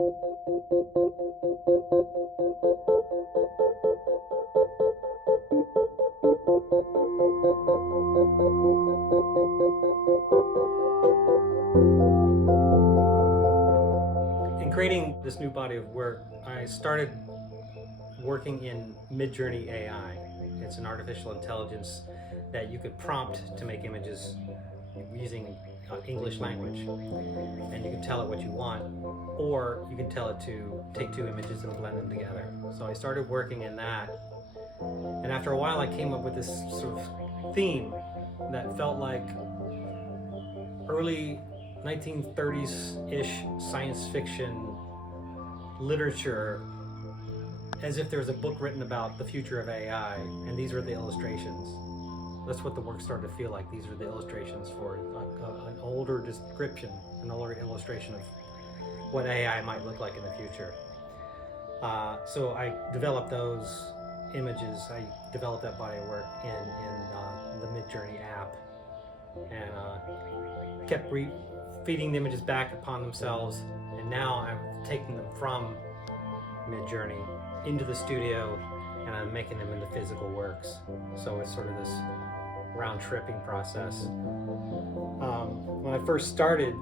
In creating this new body of work, I started working in Midjourney AI. It's an artificial intelligence that you could prompt to make images using English language, and you can tell it what you want, or you can tell it to take two images and blend them together. So I started working in that, and after a while I came up with this sort of theme that felt like early 1930s-ish science fiction literature, as if there was a book written about the future of AI, and these were the illustrations. That's what the work started to feel like. These are the illustrations for an older description, an older illustration of what AI might look like in the future. So I developed those images. I developed that body of work in the Midjourney app, and kept feeding the images back upon themselves. And now I'm taking them from Midjourney into the studio, and I'm making them into physical works. So it's sort of this round-tripping process. When I first started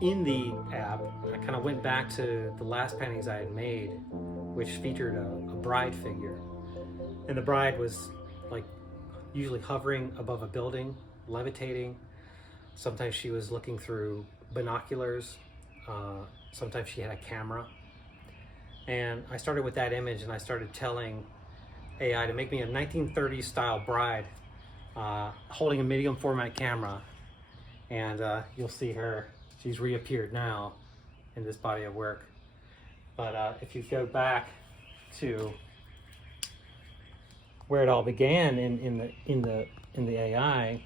in the app, I kind of went back to the last paintings I had made, which featured a bride figure. And the bride was like usually hovering above a building, levitating. Sometimes she was looking through binoculars. Sometimes she had a camera. And I started with that image, and I started telling AI to make me a 1930s style bride holding a medium format camera. And you'll see her, she's reappeared now in this body of work. But if you go back to where it all began in the AI,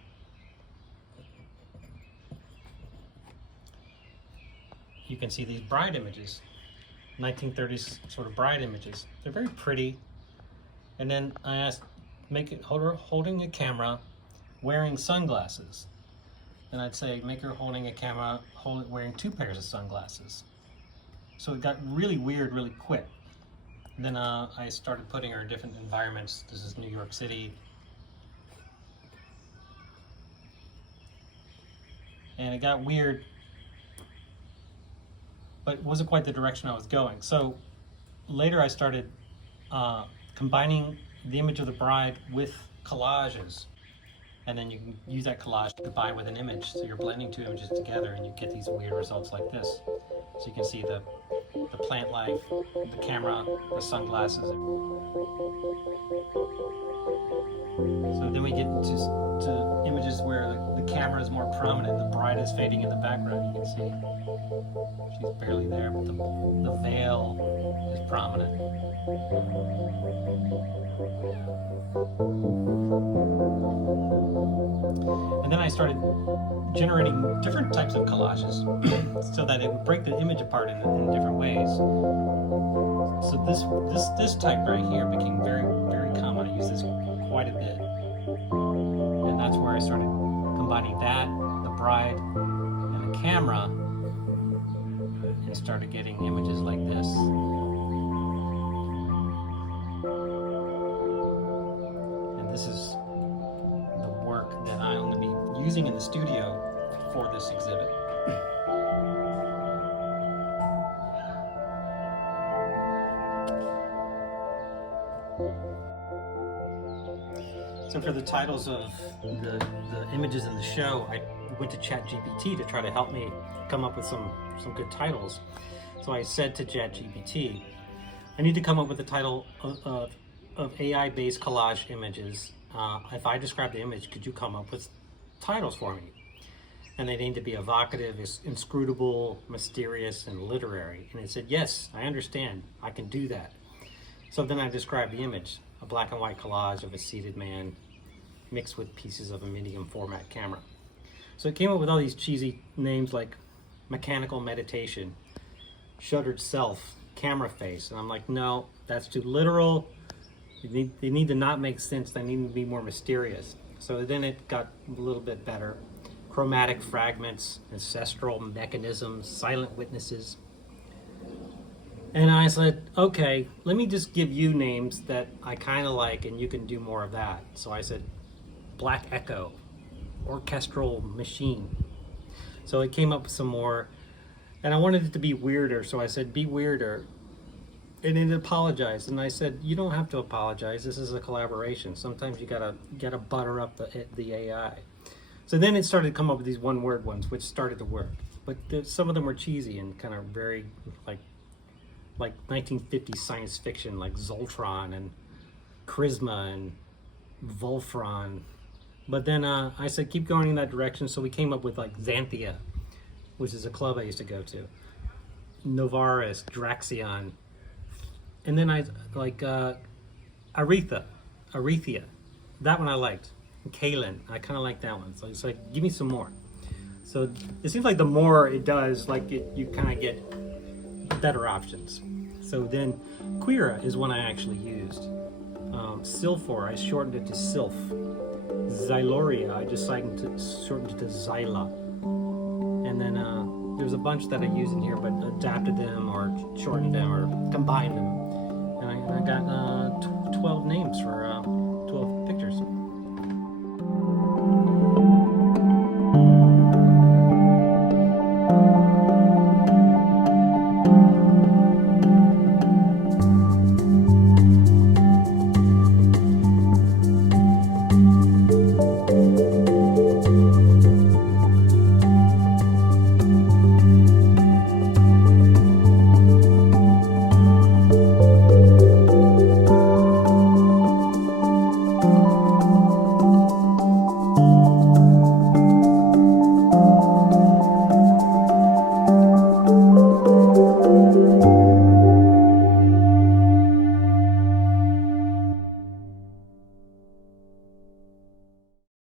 you can see these bride images, 1930s sort of bride images. They're very pretty. And then I asked, make it holding a camera, wearing sunglasses. And I'd say, make her holding a camera, wearing two pairs of sunglasses. So it got really weird really quick. And then I started putting her in different environments. This is New York City. And it got weird, but it wasn't quite the direction I was going. So later I started combining the image of the bride with collages. And then you can use that collage to combine with an image. So you're blending two images together and you get these weird results like this. So you can see the plant life, the camera, the sunglasses. So then we get to images where the camera is more prominent, the bride is fading in the background. You can see she's barely there, but the veil is prominent. And then I started generating different types of collages so that it would break the image apart in different ways. So this type right here became very, very common. I use this quite a bit. And that's where I started combining that, the bride, and the camera, and started getting images like this. And this is the work that I'm going to be using in the studio for this exhibit. So for the titles of the images in the show, I went to ChatGPT to try to help me come up with some good titles. So I said to ChatGPT, I need to come up with a title of AI-based collage images. If I describe the image, could you come up with titles for me? And they need to be evocative, inscrutable, mysterious, and literary. And it said, yes, I understand. I can do that. So then I described the image, a black and white collage of a seated man mixed with pieces of a medium format camera. So it came up with all these cheesy names like mechanical meditation, shuttered self, camera face. And I'm like, no, that's too literal. They need to not make sense. They need to be more mysterious. So then it got a little bit better. Chromatic fragments, ancestral mechanisms, silent witnesses. And I said, okay, let me just give you names that I kind of like, and you can do more of that. So I said, Black Echo, Orchestral Machine. So I came up with some more, and I wanted it to be weirder. So I said, be weirder. And it apologized, and I said, you don't have to apologize. This is a collaboration. Sometimes you gotta butter up the AI. So then it started to come up with these one-word ones, which started to work. But some of them were cheesy and kind of very like 1950s science fiction, like Zoltron and Charisma and Voltron. But then I said, keep going in that direction. So we came up with like Xanthia, which is a club I used to go to. Novaris, Draxion. And then I like Arethea. That one I liked. Kalen, I kind of like that one. So it's like, give me some more. So it seems like the more it does, like you kind of get better options. So then Quira is one I actually used. Silphor, I shortened it to Sylph. Xyloria, I just shortened it to Xyla. And then there's a bunch that I use in here, but adapted them or shortened them or combined them. And I got 12 names for 12 pictures.